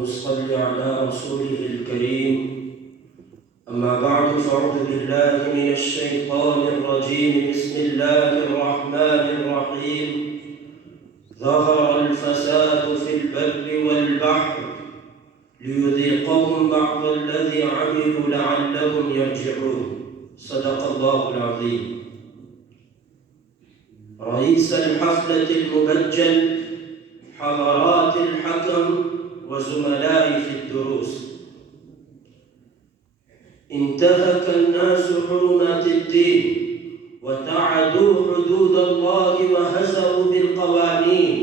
ونصلي على رسوله الكريم. أما بعد، فأعوذ بالله من الشيطان الرجيم. بسم الله الرحمن الرحيم. ظهر الفساد في البر والبحر ليذيقهم بعض الذي عملوا لعلهم يرجعون. صدق الله العظيم. رئيس الحفلة المبجل، حضرات الحكم وزملائي في الدروس، انتهك الناس حرمات الدين وتعدوا حدود الله وهزأوا بالقوانين،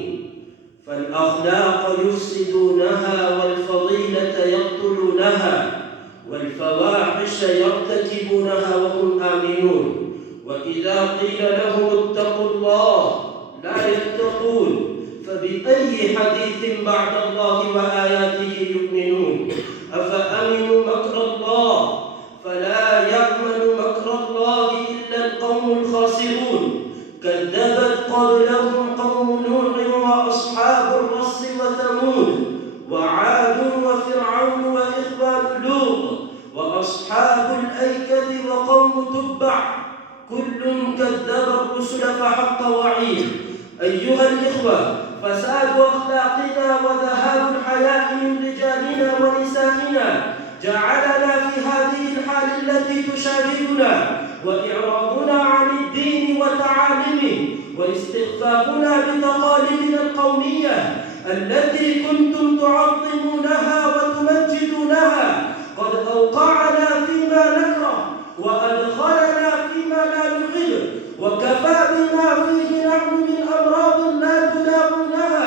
فالأخلاق يفسدونها والفضيلة يقتلونها والفواحش يرتكبونها وهم آمنون. وإذا قيل لهم اتقوا الله لا يتقون، فبأي حديث بعد الله وآياته يؤمنون؟ أفأمنوا مكر الله فلا يأمن مكر الله إلا القوم الخاسرون. كذبت قبلهم قوم نوح وأصحاب الرس وثمود وعاد وفرعون وإخوان لوط وأصحاب الأيكة وقوم تبع، كل كذب الرسل فحق وعيد. أيها الإخوة، فساد أخلاقنا وذهاب الحياء من رجالنا ونسائنا جعلنا في هذه الحال التي تشاهدنا، وإعراضنا عن الدين وتعاليمه واستخفافنا بتقاليدنا القومية التي كنتم تعظمونها وتمجدونها قد أوقعنا فيما نكره وأدخلنا فيما لا نحب، وكفى بما فيه نحن من أمراض لا تداوونها،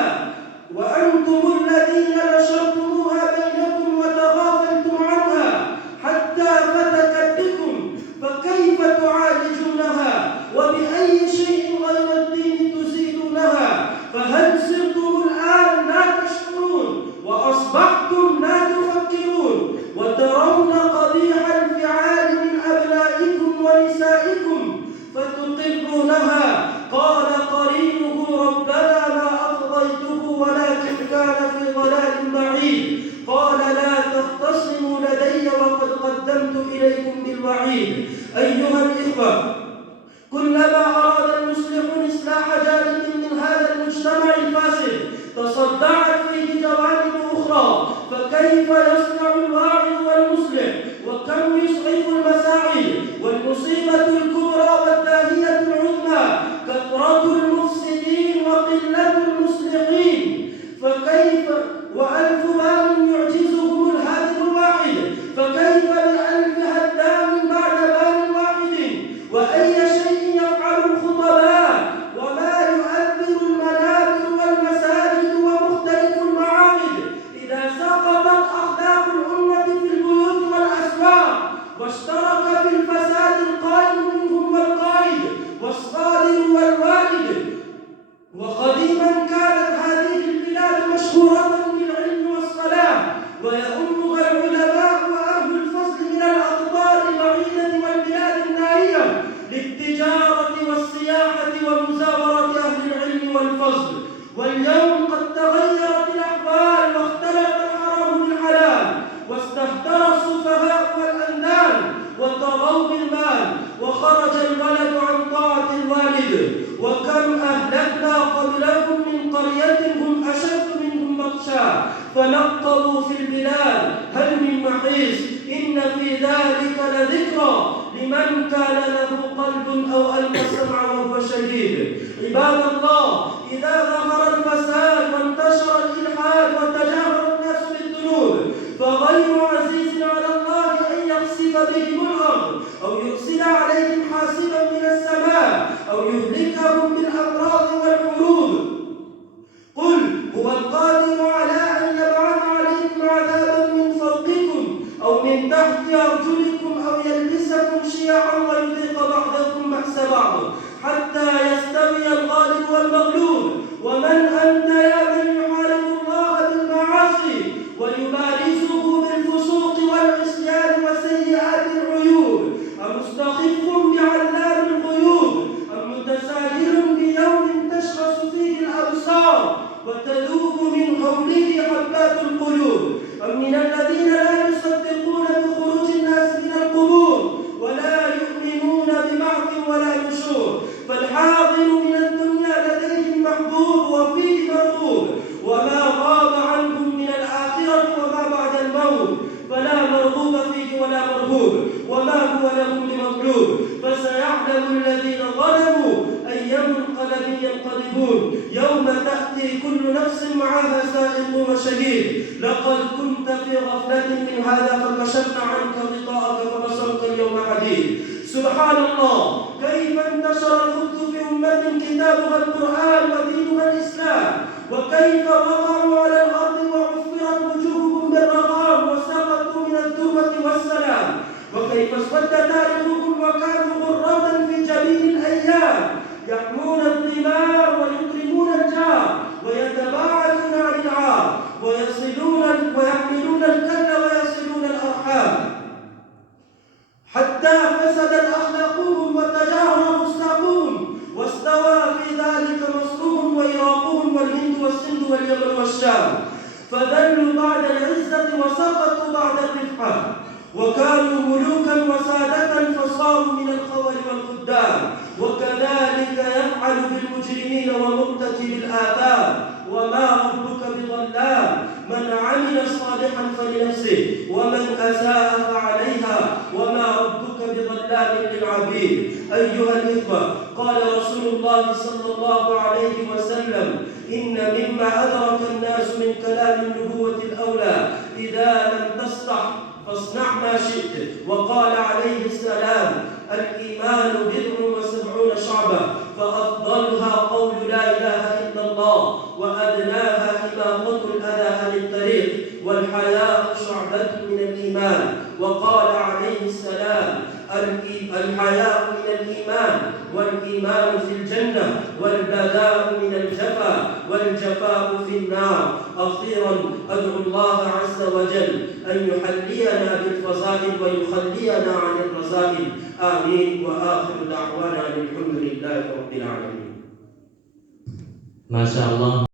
وأنتم الذين نشرتموها بينكم وتغافلتم عنها حتى فتكت بكم، فكيف تعالجونها؟ وبأي شيء غير الدين تزيدونها؟ فهل صرتم الآن لا تشعرون وأصبحتم لا تفكرون وترون قبيح الفعال من أبنائكم ونسائكم فتقرونها؟ قال قرينه ربنا ما أطغيته ولكن كان في ضلال بعيد. قال لا تختصموا لدي وقد قدمت إليكم بالوعيد. أيها الإخوة، كلما أراد المصلحون إصلاح جانب من هذا المجتمع الفاسد تصدعت فيه جوانب أخرى، فكيف يصنع الواعظ والمصلح؟ وكم يسعف المساعي؟ والمصيبة الكبرى والداهية العظمى كثرة المفسدين وقلة المصلحين. فكيف وألف بان يعجزهم الهادم الواحد، فكيف بألف هدام بعد بان واحد؟ وأي شيء يفعل الخطباء وما يؤثر المنابر والمساجد ومختلف المعابد إذا سقطت أخلاق الأمة في البيوت والأسواق واشترك في الفساد القائم منهم والقائد والصادر والوالد. وقديما كانت هذه البلاد مشهورة بالعلم والصلاح، ويؤمها العلماء وأهل الفضل من الأقطار البعيدة والبلاد النائية للتجارة والسياحة ومزاورة أهل العلم والفضل. واليوم قد تغيرت الأحوال واختلط الحرام بالحلال واستهتر السفهاء والأندال وطغوا بالمال وخرج الولد عن طاعة الوالد. وكم أهلكنا قبلكم من قرية هم أشد منهم بطشا فنقبوا في البلاد هل من محيص؟ إن في ذلك لذكرى لمن كان له قلب أو ألقى السمع وهو شهيد. عباد الله، إذا ظهر الفساد وانتشر الإلحاد وتجاهر الناس بالذنوب فغير عزيز على الله أن يخسف بهم الأرض أو يرسل عليهم حاسبا من السماء أو يهلكهم بالأمراض والحروب. قل هو القادر على أن يبعث عليكم عذابا من فوقكم أو من تحت أرجلكم أو يلبسكم شيعا ويذيق بعضكم بأس بعض حتى يستوي الغالب والمغلوب. ومن أنت يا من يحارب الله بالمعاصي ويبارزه بالفسوق والعصيان وسيئات العيوب؟ الظاهر من الدنيا لديهم محبوب وفيه مرغوب، وما غاب عنهم من الآخرة وما بعد الموت فلا مرغوب فيه ولا مرهوب، وما هو لهم بمطلوب. فسيعلم الذين ظلموا أي منقلب ينقلبون يوم تأتي كل نفس معها سائق وشهيد. لقد كنت في غفلة من هذا فكشفنا عنك غطاءك فبصرك اليوم حديد. سبحان الله، كيف انتشر الخبث في أمة كتابها القرآن ودينها الإسلام، وكيف وقعوا على الأرض وعفرت وجوههم بالرغام وسقطوا من التوبة والسلام، وكيف اسود تاريخهم وكانوا غرة في جميع الأيام يحمون الثمار ويكرمون الجار ويتباعدون عن العار ويحملون الكل ويصلون الأرحام، حتى فسدت أخلاقهم وتجاهل فساقهم، واستوى في ذلك مصرهم وعراقهم والهند والسند واليمن والشام، فذلوا بعد العزة وسقطوا بعد الرفعة، وكانوا ملوكا وسادة فصاروا من الخول والخدام. وكذلك يفعل بالمجرمين ومرتكب الآثام، وما ربك بظلام، من عمل صالحا فلنفسه ومن أساء فعليها وما ربك بظلام للعبيد. أيها الإخوة، قال رسول الله صلى الله عليه وسلم: إن مما أدرك الناس من كلام النبوة الأولى إذا لم تستح فاصنع ما شئت. وقال عليه السلام: الإيمان 70 شعبة، فأفضلها قول لا إله إلا الله، وأدناها إماطة الأذى عن الطريق، والحياء شعبة من الإيمان. وقال عليه السلام: الحياء من الإيمان، والإيمان في الجنة، والبذاء من الجفا، والجفاء في النار. أخيرا أدعو الله عز وجل أن يحلينا بالفضائل ويخلينا عن الرذائل. آمين. وآخر دعوانا الحمد لله رب العالمين. ما شاء الله.